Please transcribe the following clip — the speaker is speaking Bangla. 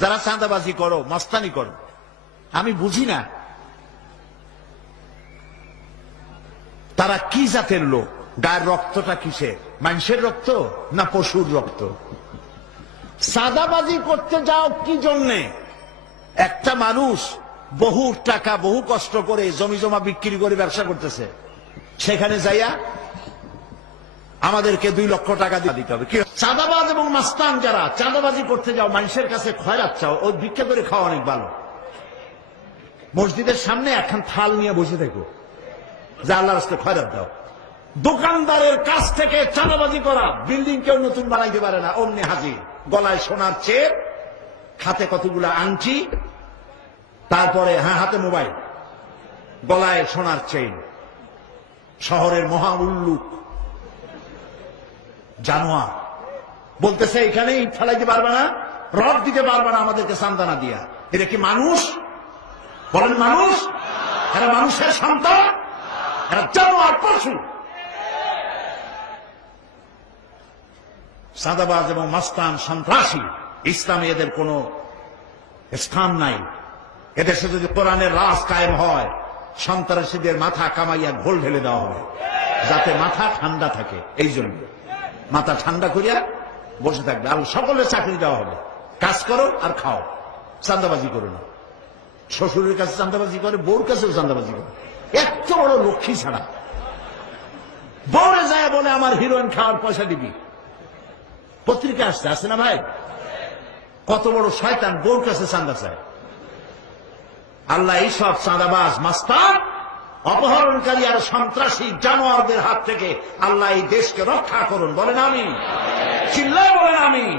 যারা চাঁদাবাজি করো, মস্তানি করো, আমি বুঝি না তারা কি জাতের লোক, গায়ের রক্তটা কিসের, মানুষের রক্ত না পশুর রক্ত? চাঁদাবাজি করতে যাও কি জন্যে? একটা মানুষ বহু টাকা বহু কষ্ট করে জমি জমা বিক্রি করে ব্যবসা করতেছে, সেখানে যাইয়া আমাদেরকে 2 লক্ষ টাকা দিতে হবে। কি চাঁদাবাজ এবং মাস্তান যারা চাঁদাবাজি করতে যাও, মানুষের কাছে খয়রাত চাও, ওই ভিক্ষা করে খাওয়া অনেক ভালো। মসজিদের সামনে একখান থাল নিয়ে বসে থাকো, যা আল্লাহর রাস্তায় খয়রাত দাও। দোকানদারের কাছ থেকে চাঁদাবাজি করা, বিল্ডিং কেউ নতুন বানাইতে পারে না, অমনি হাজির। গলায় সোনার চেন, হাতে কতগুলা আংটি, তারপরে হাতে মোবাইল, গলায় সোনার চেন। শহরের মহা উল্লুক জানোয়ার বলতেছে এখানে ইট ফেলাইতে পারবে না, রড দিতে পারবে না আমাদেরকে সান্ত্বনা দিয়া। এটা কি মানুষ? বলেন মানুষ? এরা মানুষের সন্তান? এরা জানোয়ার, পশু। চাঁদাবাজ এবং মাস্তান, সন্ত্রাসী, ইসলামে এদের কোনো স্থান নাই। এদেশে যদি কোরআনের রাজ কায়েম হয়, সন্ত্রাসীদের মাথা কামাইয়া ঘোল ঢেলে দেওয়া হবে, যাতে মাথা ঠান্ডা থাকে। এই জন্য মাথা ঠান্ডা করিয়া বসে থাকবে। আর সকলের চাকরি দেওয়া হবে, কাজ করো আর খাও, চাঁদাবাজি করো না। শ্বশুরের কাছে চাঁদাবাজি করে, বউর কাছেও চাঁদাবাজি করে। এত বড় লক্ষ্মী ছাড়া বউরে যায় বলে আমার হিরোইন খাওয়ার পয়সা দিবি। পত্রিকা আসছে না ভাই? কত বড় শয়তান, বউর কাছে চাঁদা চায়। আল্লাহ এইসব চাঁদাবাজ, মাস্তান, অপহরণকারী আর সন্ত্রাসী জানোয়ারদের হাত থেকে আল্লাহ এই দেশকে রক্ষা করুন। বলেন আমিন। চিল্লায় বলেন আমিন।